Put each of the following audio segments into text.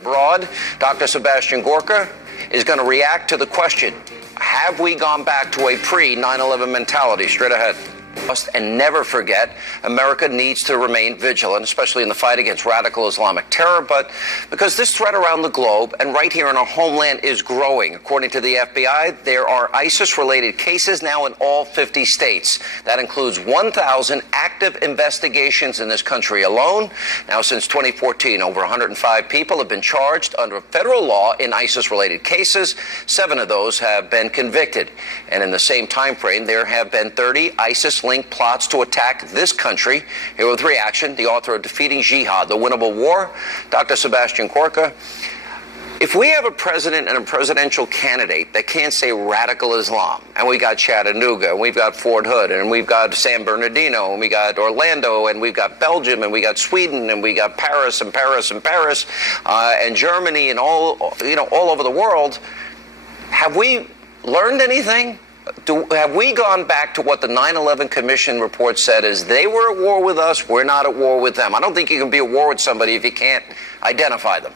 Abroad, Dr. Sebastian Gorka is going to react to the question, have we gone back to a pre-9/11 mentality? Straight ahead. And never forget, America needs to remain vigilant, especially in the fight against radical Islamic terror, but because this threat around the globe and right here in our homeland is growing. According to the FBI, there are ISIS-related cases now in all 50 states. That includes 1,000 active investigations in this country alone. Now, since 2014, over 105 people have been charged under federal law in ISIS-related cases. 7 of those have been convicted. And in the same time frame, there have been 30 ISIS-linked plots to attack this country. Here with reaction, the author of Defeating Jihad, The Winnable War, Dr. Sebastian Gorka. If we have a president and a presidential candidate that can't say radical Islam, and we got Chattanooga, and we've got Fort Hood, and we've got San Bernardino, and we got Orlando, and we've got Belgium, and we got Sweden, and we got Paris, and Paris, and Paris, and Germany, and all over the world, have we learned anything? Have we gone back to what the 9/11 Commission report said is they were at war with us, we're not at war with them? I don't think you can be at war with somebody if you can't identify them.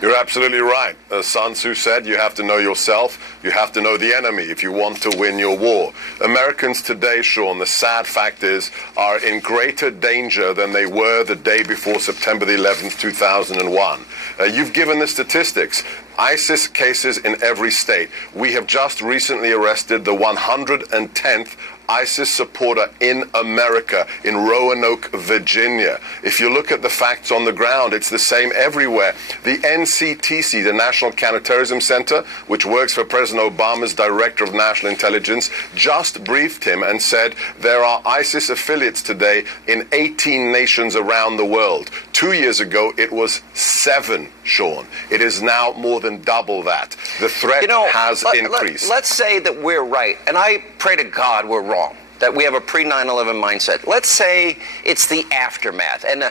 You're absolutely right. As Sun Tzu said, you have to know yourself, you have to know the enemy if you want to win your war. Americans today, Sean, the sad fact is, are in greater danger than they were the day before September the 11th, 2001. You've given the statistics. ISIS cases in every state. We have just recently arrested the 110th ISIS supporter in America, in Roanoke, Virginia. If you look at the facts on the ground, it's the same everywhere. The NCTC, the National Counterterrorism Center, which works for President Obama's Director of National Intelligence, just briefed him and said there are ISIS affiliates today in 18 nations around the world. 2 years ago, it was 7, Sean. It is now more than double that. The threat has increased. Let's say that we're right, and I pray to God we're wrong, that we have a pre-9/11 mindset. Let's say it's the aftermath, and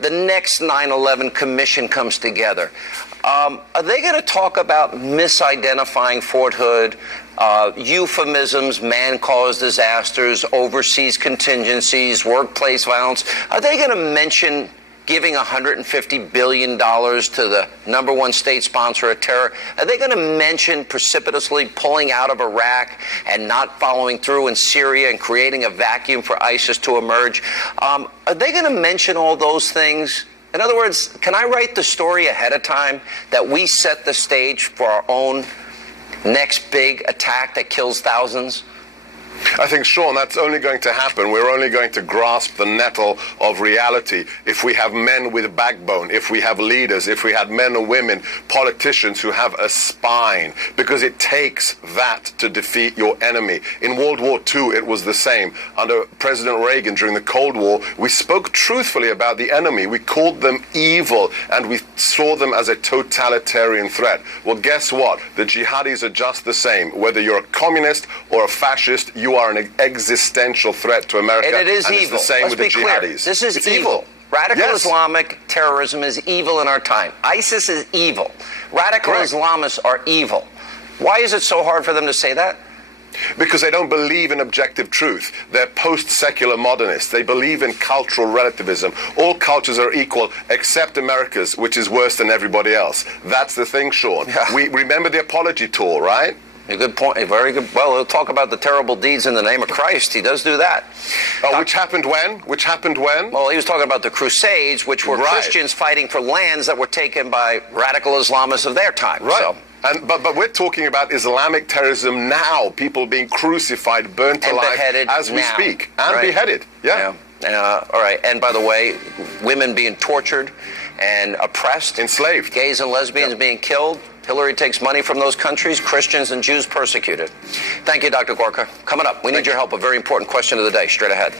the next 9/11 Commission comes together. Are they going to talk about misidentifying Fort Hood, euphemisms, man-caused disasters, overseas contingencies, workplace violence? Are they going to mention giving $150 billion to the #1 state sponsor of terror? Are they going to mention precipitously pulling out of Iraq and not following through in Syria and creating a vacuum for ISIS to emerge? Are they going to mention all those things? In other words, can I write the story ahead of time that we set the stage for our own next big attack that kills thousands? I think, Sean, that's only going to happen. We're only going to grasp the nettle of reality if we have men with backbone, if we have leaders, if we have men and women, politicians who have a spine, because it takes that to defeat your enemy. In World War II, it was the same. Under President Reagan during the Cold War, we spoke truthfully about the enemy. We called them evil, and we saw them as a totalitarian threat. Well, guess what? The jihadis are just the same. Whether you're a communist or a fascist, you are an existential threat to America. And it is and evil. It's the same Let's with be the clear. jihadis. This is it's evil. Radical Yes. Islamic terrorism is evil in our time. ISIS is evil. Radical Correct. Islamists are evil. Why is it so hard for them to say that? Because they don't believe in objective truth. They're post-secular modernists. They believe in cultural relativism. All cultures are equal except America's, which is worse than everybody else. That's the thing, Sean. Yeah. We remember the apology tour, right? A good point. A very good. Well, he'll talk about the terrible deeds in the name of Christ. He does do that. Oh, which happened when? Which happened when? Well, he was talking about the Crusades, which were Right. Christians fighting for lands that were taken by radical Islamists of their time. Right. So. But we're talking about Islamic terrorism now. People being crucified, burnt And alive beheaded as we now. speak. And Right. beheaded. Yeah. All right. And by the way, women being tortured and oppressed. Enslaved. Gays and lesbians being killed. Hillary takes money from those countries. Christians and Jews persecuted. Thank you, Dr. Gorka. Coming up, we need your help. A very important question of the day. Straight ahead.